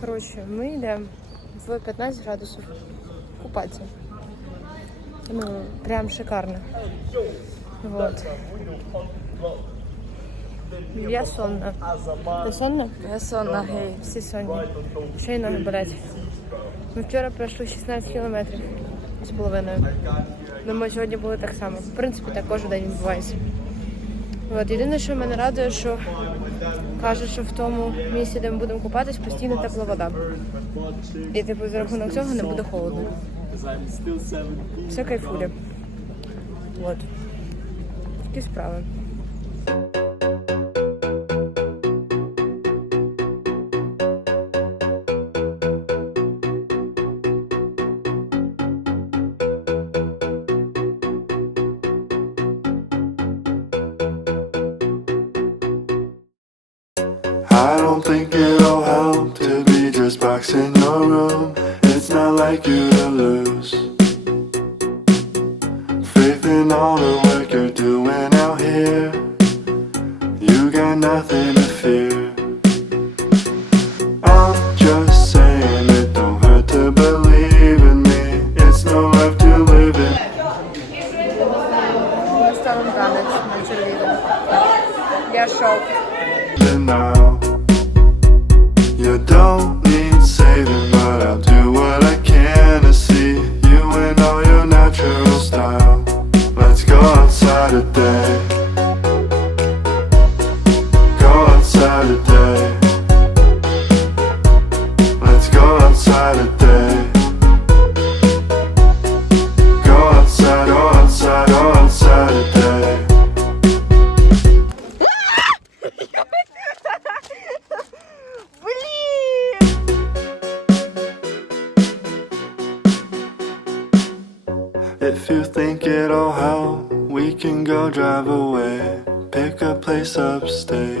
Коротше, ми йдемо в 15 градусів купатися. Ну, прям шикарно. Вот. Я сонна. Ти сонна? Я сонна, гей. Всі сонні. Ще й ноги болять. Ми вчора пройшли 16 кілометрів з половиною. Думаю, сьогодні було так само. В принципі, так кожен день відбувається. От, єдине, що мене радує, що кажуть, що в тому місці, де ми будемо купатись, постійно тепла вода. І типу за рахунок цього не буде холодно. Все кайфує. От. Такі справи. Don't think it'll help to be just boxed in your room. It's not like you to lose. If you think it'll help, we can go drive away. Pick a place upstate.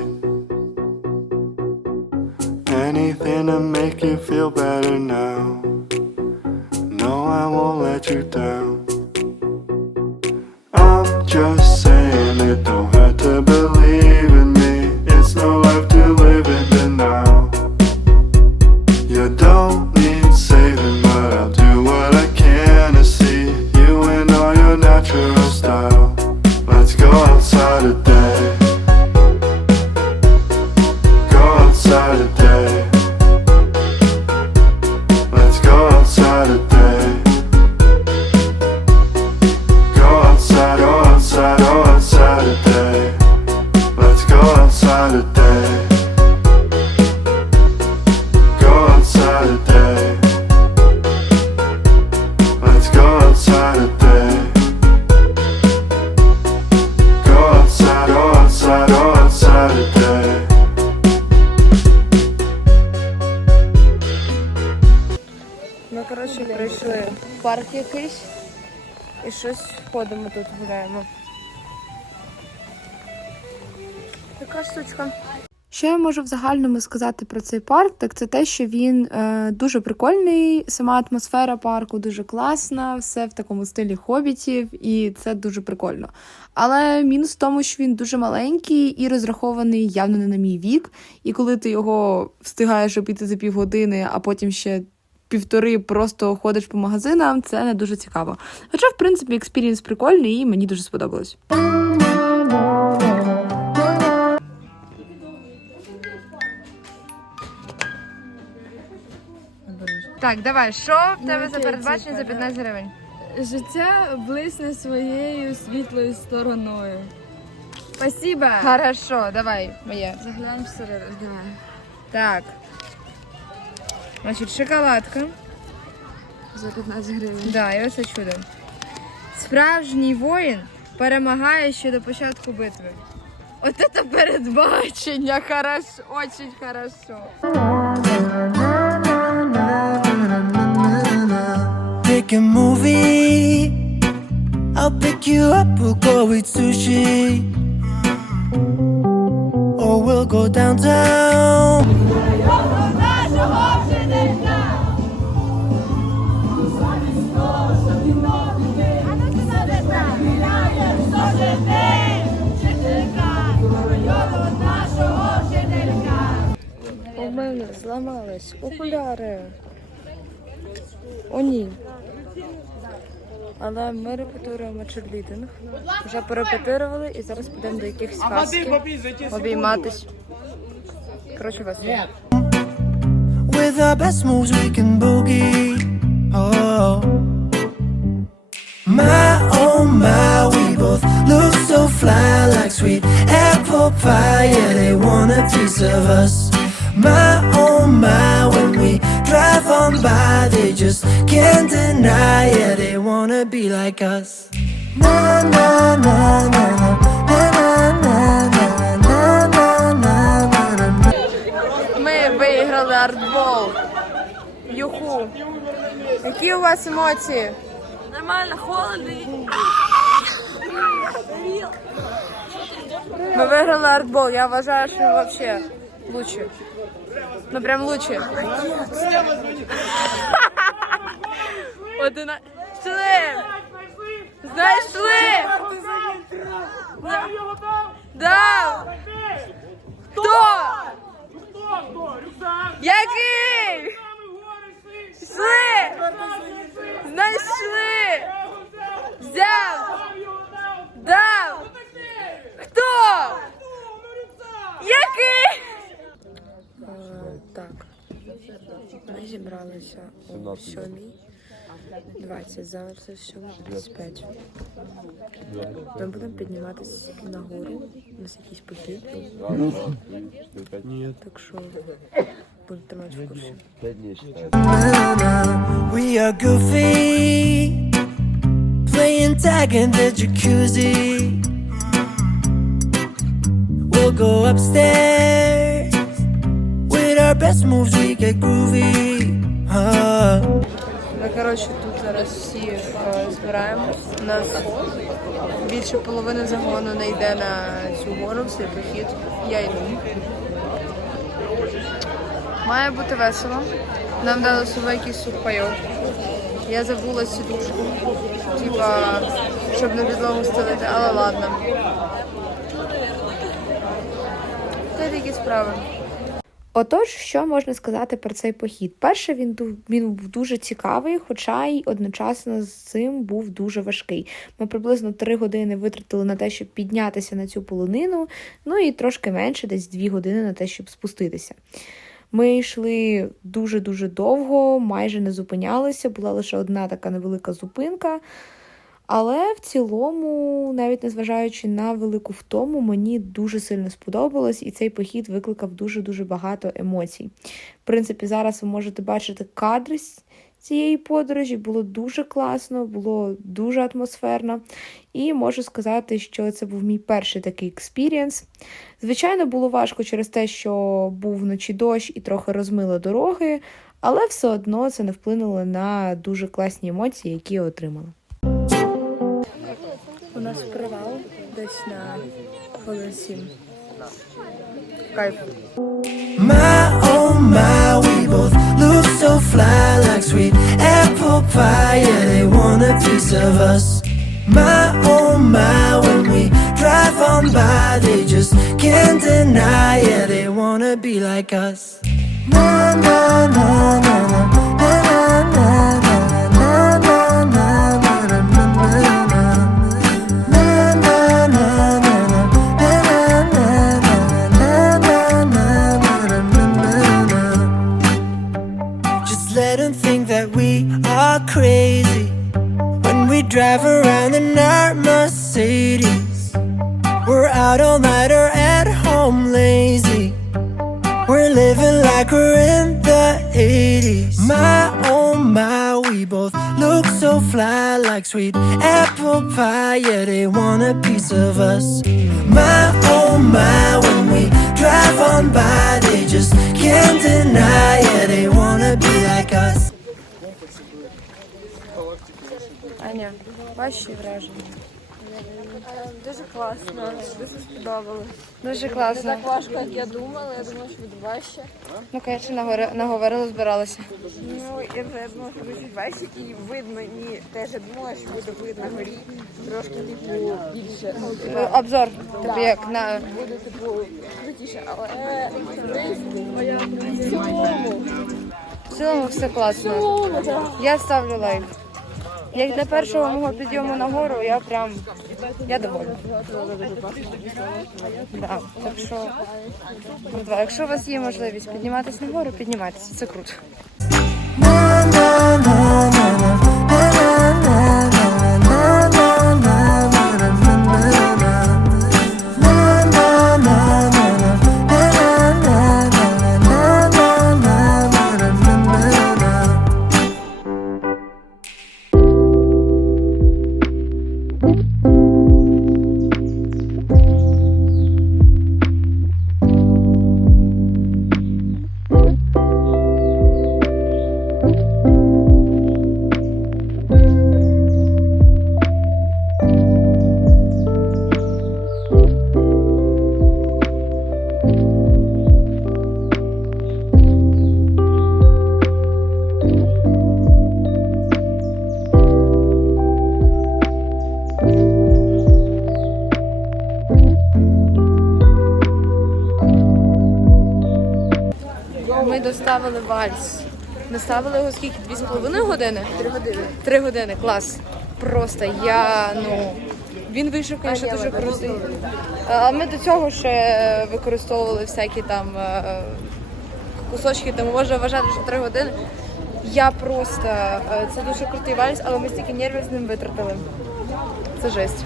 Anything to make you feel better now. No, I won't let you down. I'm just saying it don't hurt to believe якийсь і щось ходимо тут гуляємо. Така штучка. Що я можу в загальному сказати про цей парк, так це те, що він е, дуже прикольний, сама атмосфера парку дуже класна, все в такому стилі хобітів, і це дуже прикольно. Але мінус в тому, що він дуже маленький і розрахований явно не на мій вік. І коли ти його встигаєш обійти за півгодини, а потім ще півтори просто ходиш по магазинам, це не дуже цікаво. Хоча, в принципі, експірієнс прикольний і мені дуже сподобалось. Так, давай, що в тебе за передбачення за 15 гривень? Життя блисне своєю світлою стороною. Спасибо. Хорошо, давай, моє. Заглянемо всередину. Давай. Так. Значить, шоколадка. За 15 гривень. Да, і оце чудо. Справжній воїн перемагає ще до початку битви. От це передбачення, хорошо, очень хорошо. pick a movie. I'll pick you up, we'll go eat sushi. Or we'll go downtown. Зламались окуляри. О, ні. Але ми репетируємо черлідинг. Вже порепетирували і зараз підемо до якихось хасків обійматись. Коротше, вас. With our best moves, we can boogie. Oh, my oh my, we both look so fly like sweet apple pie. Yeah, they want a piece of us. My oh my, when we drive on by, they just can't deny. Yeah, they wanna be like us. Na na na na na na na na na na na na na na. Ми виграли артбол. Юху. Які у вас емоції? Нормально, холодно. Ми виграли артбол. Я вважаю, що вообще Лучше. Ну прям лучше. Одина... Шли! Знайшли! Да! Хто? Який? Шли! Знайшли! Взяв! Дав! Хто? Який? Так. Ми о 7. 20, зараз це 7.25. Ми будемо підніматися нагору. У нас якийсь похід. Так що будемо тримати в курсі. We are goofy, playing tag in the jacuzzi. We'll go upstairs with our best moves. We get groovy. Ми, коротше, тут зараз всі е, збираємось. Нас більше половини загону не йде на цю гору, цей похід. Я йду. Має бути весело. Нам дали з собою якийсь сухпайок. Я забула сідушку, типа, щоб на підлогу стелити, але ладно. Це такі справи. Отож, що можна сказати про цей похід? Перше, він він був дуже цікавий, хоча й одночасно з цим був дуже важкий. Ми приблизно три години витратили на те, щоб піднятися на цю полонину, ну і трошки менше, десь дві години на те, щоб спуститися. Ми йшли дуже-дуже довго, майже не зупинялися, була лише одна така невелика зупинка. Але в цілому, навіть незважаючи на велику втому, мені дуже сильно сподобалось, і цей похід викликав дуже-дуже багато емоцій. В принципі, зараз ви можете бачити кадри цієї подорожі. Було дуже класно, було дуже атмосферно. І можу сказати, що це був мій перший такий експірієнс. Звичайно, було важко через те, що був вночі дощ і трохи розмило дороги, але все одно це не вплинуло на дуже класні емоції, які я отримала. My, oh my, we both look so fly like sweet apple pie. Yeah, they want a piece of us. My, oh my, when we drive on by, they just can't deny. Yeah, they wanna be like us. Na na na na na na na. so fly like sweet apple pie. Yeah, they want a piece of us. My oh my, when we drive on by, they just can't deny. Yeah, they wanna be like us. Аня, ваші враження. Дуже класно, дуже сподобалось. Дуже класно. Не так важко, як я думала. Я думала, що буде важче. Ну, звісно, наговори- наговорили, збиралися. Ну, я вже думала, що буде важче і видно. І теж я думала, що буде видно горі. Трошки, типу, більше. Ну, типу, Е, Обзор, як на буде, типу, крутіше. Але в в цілому, в цілому все класно. в цілому, так. Я ставлю лайк. Як для першого мого підйому на гору, я прям я довольна. Да, так що, якщо у вас є можливість підніматися на гору, піднімайтеся, це круто. Доставили вальс. Доставили його скільки? Дві з половиною години? Три години. Три години, клас. Просто я, ну. Він вийшов, звісно, дуже крутий. А ми до цього ще використовували всякі там е, кусочки, тому можна вважати, що три години. Я просто е, це дуже крутий вальс, але ми стільки нервів з ним витратили. Це жесть.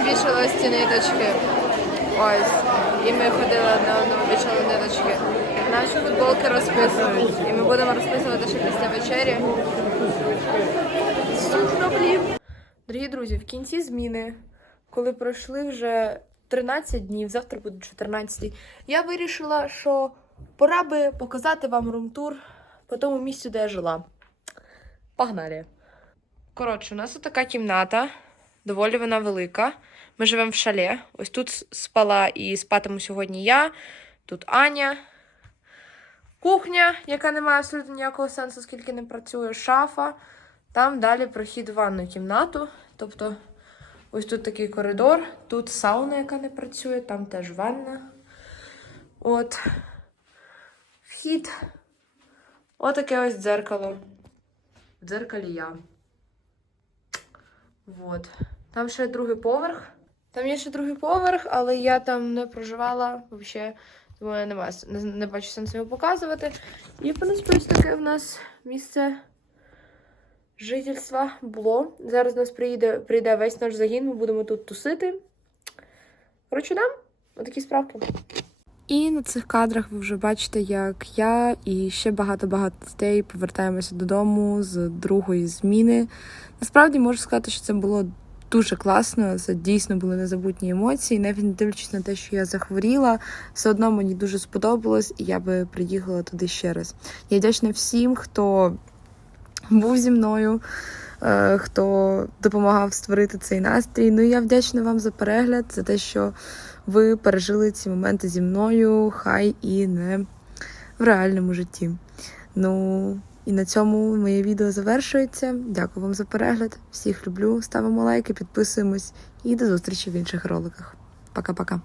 Коротше, нам вішали ці ниточки. Ось. І ми ходили на одному вішали ниточки. Наші футболки розписують. І ми будемо розписувати ще після вечері. Дорогі друзі, в кінці зміни, коли пройшли вже 13 днів, завтра буде 14, я вирішила, що пора би показати вам румтур по тому місцю, де я жила. Погнали! Коротше, у нас така кімната. Доволі вона велика. Ми живемо в шале. Ось тут спала і спатиму сьогодні я. Тут Аня. Кухня, яка не має абсолютно ніякого сенсу, скільки не працює, шафа. Там далі прохід в ванну кімнату. Тобто, ось тут такий коридор, тут сауна, яка не працює, там теж ванна. От. Вхід. Отаке ось дзеркало. В дзеркалі я. Вот. Там ще другий поверх. Там є ще другий поверх, але я там не проживала взагалі. Тому я не, не, не бачу сенсу його показувати. І, в принципі, ось таке в нас місце жительства було. Зараз нас приїде, прийде весь наш загін, ми будемо тут тусити. Коротше, да, отакі справки. І на цих кадрах ви вже бачите, як я і ще багато-багато дітей повертаємося додому з другої зміни. Насправді можу сказати, що це було дуже класно. Це дійсно були незабутні емоції. Навіть не дивлячись на те, що я захворіла, все одно мені дуже сподобалось, і я би приїхала туди ще раз. Я вдячна всім, хто був зі мною, е, хто допомагав створити цей настрій. Ну я вдячна вам за перегляд, за те, що ви пережили ці моменти зі мною, хай і не в реальному житті. Ну і на цьому моє відео завершується. Дякую вам за перегляд. Всіх люблю. Ставимо лайки, підписуємось і до зустрічі в інших роликах. Пока-пока.